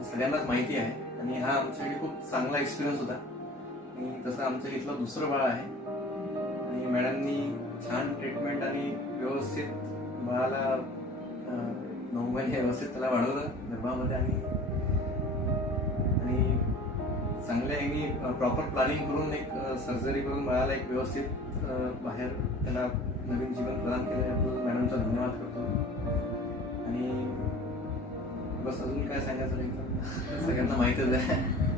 म्हणजे सगळ्यांनाच माहिती आहे आणि हा आमच्यासाठी खूप चांगला एक्सपिरियन्स होता. आणि तसं आमचं इथलं दुसरं बाळ आहे आणि मॅडमनी छान ट्रीटमेंट आणि व्यवस्थित बाळाला 9 महिने व्यवस्थित त्याला वाढवलं गर्भामध्ये आणि चांगल्या यांनी प्रॉपर प्लॅनिंग करून एक सर्जरी करून बाळाला एक व्यवस्थित बाहेर त्याला नवीन जीवन प्रदान केलं याबद्दल मॅडमचा धन्यवाद करतो. आणि बस अजून काय सांगायचं नाही, सगळ्यांना माहितीच आहे.